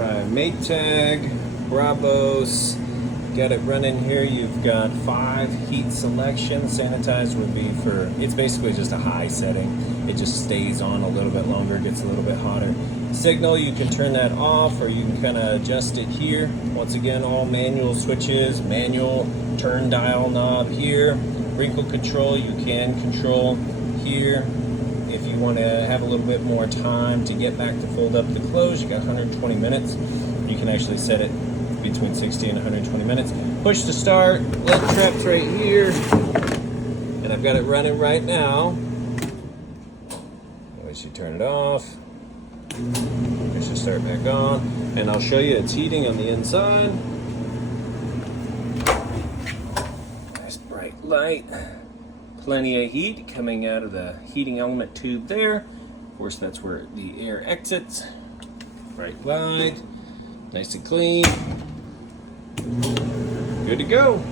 by Maytag Bravos. Got it running here. You've got 5 heat selections. Sanitize would be for, it's basically just a high setting. It just stays on a little bit longer, gets a little bit hotter. Signal, you can turn that off or you can kind of adjust it here. Once again, all manual switches, manual turn dial knob here. Wrinkle control, you can control here. If you want to have a little bit more time to get back to fold up the close, you got 120 minutes. You can actually set it between 60 and 120 minutes. Push to start, led trap's right here, and I've got it running right now. Once you turn it off, push to start back on, and I'll show you it's heating on the inside. Nice bright light. Plenty of heat coming out of the heating element tube there. Of course, that's where the air exits. Bright light, nice and clean. Good to go.